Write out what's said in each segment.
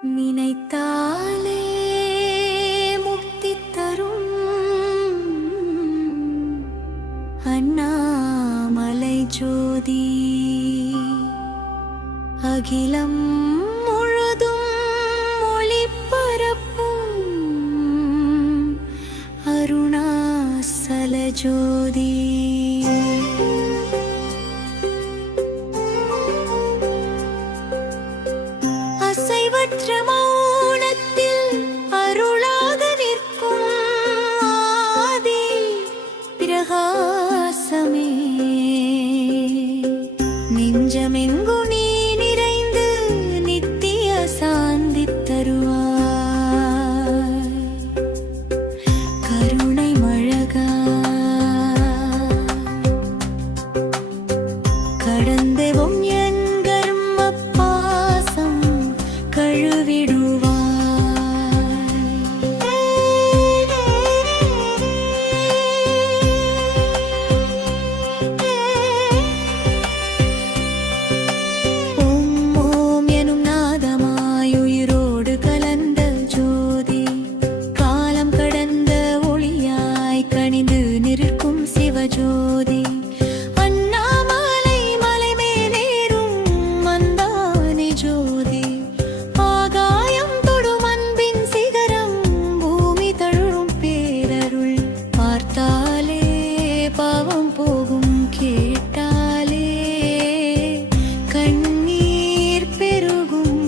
நினைத்தாலே முக்தி தரும் அண்ணாமலை ஜோதி அகிலம் முழுதும் ஒளிபரப்பும் அருணாசல ஜோதி அசைவற்ற மௌனத்தில் அருளாக நிற்கும் ஆதி பிரகாசமே நெஞ்சமெங்கு நீ நிறைந்து நித்திய சாந்தி தருவாய் கருணை மழகா கடந்தவும் என் கர்ம பாசம் கழுவிடுவாய் ஓம் ஓம் எனும் நாதமாய் உயிரோடு கலந்த ஜோதி காலம் கடந்த ஒளியாய் கனிந்து நிற்கும் சிவஜோதி அண்ணாமலை மலை மேலேறும் மந்தானி ஜோதி ஆகாயம் தொடும் அன்பின் சிகரம் பூமி தழுறும் பேரருள் பார்த்தாலே பாவம் போகும் கேட்டாலே கண்ணீர் பெருகும்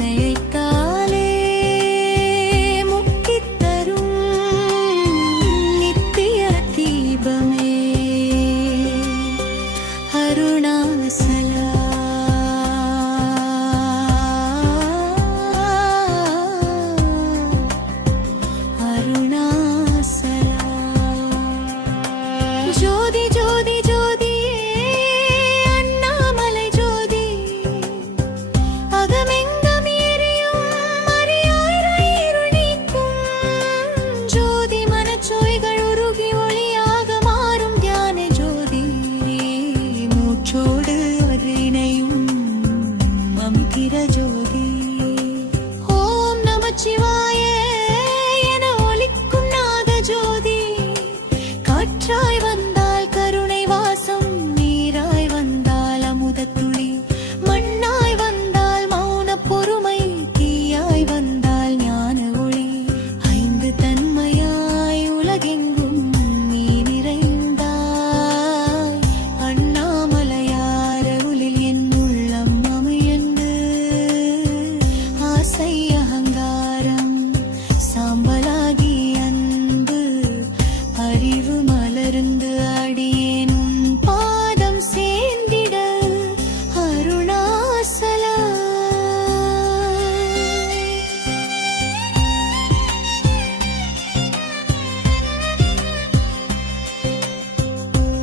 நினைத்தாலே முக்தி தரும் நித்திய தீபமே அருணாசலா அருணாசலா ஜோதி ஜோதி ஜோதியே அண்ணாமலை ஜோதி அகமெங்கும் எரியும் அறியாயிர இருள் நீக்கும் ஜோதி மனச்சோய்கள் உருகி ஒளியாக மாறும் தியான ஜோதி மூச்சோடு இணையும் மந்திர ஜோதி ஓம் நமச்சிவாய என ஒலிக்கும் நாத ஜோதி காற்றாய் வந்தால் கருணை வாசம் நீராய் வந்தால் அமுதத்துளி மண்ணாய் வந்தால் மௌன பொறுமை தீயாய் வந்தால் ஞான ஒளி ஐந்து தன்மையாய் உலகெங்கும் நீ நிறைந்தாய் அண்ணாமலையார் அருளில் என் உள்ளம் அமிழ்ந்து ஆசை அகங்காரம் சாம்பலாகி அன்பு அறிவு மலர்ந்து அடியேன் உன் பாதம் சேர்ந்திட அருணாசலா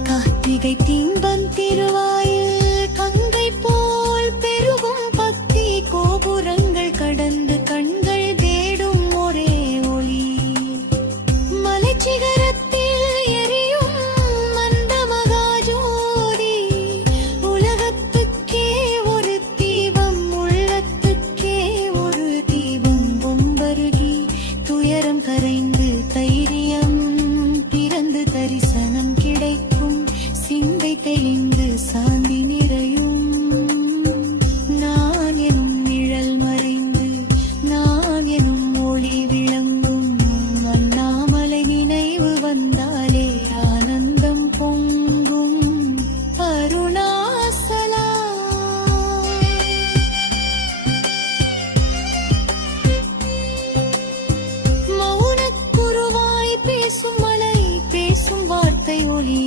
கார்த்திகை திம்பம் திருவாயில் கங்கை போல் பெருகும் பக்தி கோபுரங்கள் கடந்து கண்கள் தேடும் ஒரே ஒளி மலைச்சிகரத்தில் எரியும் மந்த மகாஜோதி உலகத்துக்கே ஒரு தீபம் உள்ளத்துக்கே ஒரு தீபம் பொம்பருகி துயரம் கரைந்து தைரியம் பிறந்து தரிசனம் கிடைக்கும் சிந்தை தெளிந்து சாந்தி நிறையும் நான் எனும் நிழல் மறைந்து நான் எனும் ஒளி விளங்கும் அண்ணாமலை நினைவு வந்தாலே ஆனந்தம் பொங்கும் அருணாசலா மௌனக்குருவாய் பேசும் மலை பேசும் வார்த்தை ஒளி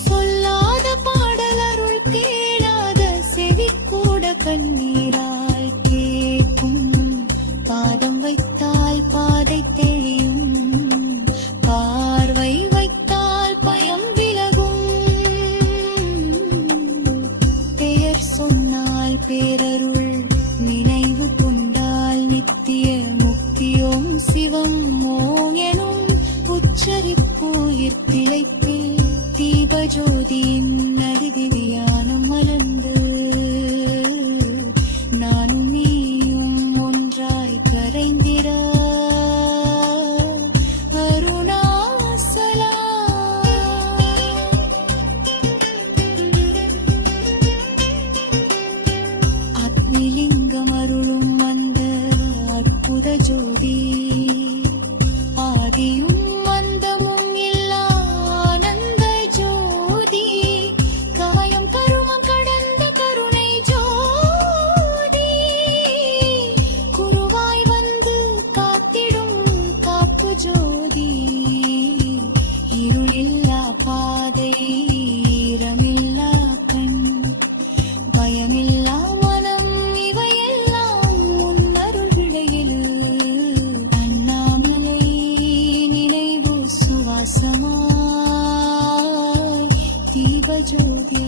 சொல்லாத பாடல் அருள் கேளாத செவி கூட கண்ணீரால் கேட்கும் பாதம் வைத்தால் பாதை தெளியும் பார்வை வைத்தால் பயம் விலகும் பெயர் சொன்னால் பேரருள் நினைவு கொண்டால் நித்திய முக்தியோம் சிவம் ஓம் எனும் உச்சரிப்போயிர் திளைப்பில் தீபஜோதியின் நதிதியானம் மலர்ந்து நானும் நீயும் ஒன்ற பயமில்லா மனம் இவையெல்லாம் உன்னருள் விளையலு அண்ணாமலை நினைவு சுவாசமாய் தீபஜோதி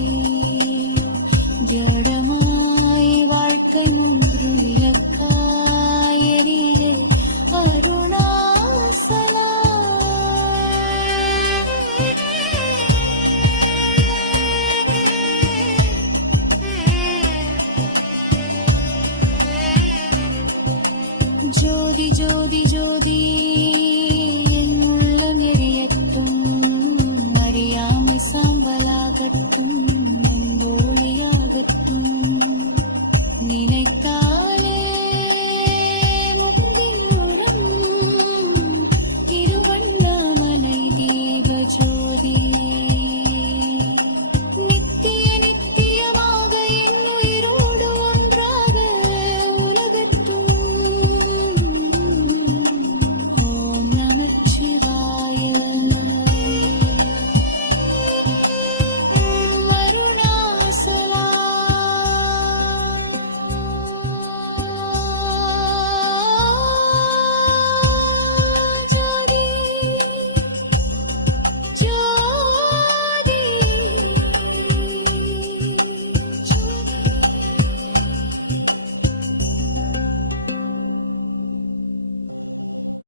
ஜடமாய் வாழ்க்கை மூன்று இலக்காய் எரியே அருணாசலா ஜோதி ஜோதி ஜோதி என் உள்ளம் எரியட்டும் அறியாமை சாம்பலாகட்டும் ஒளியாகட்டும் நினைத்தாலே முக்தியுடன் திருவண்ணாமலை தீப ஜோதி நித்திய நித்தியமாக என் உயிரும்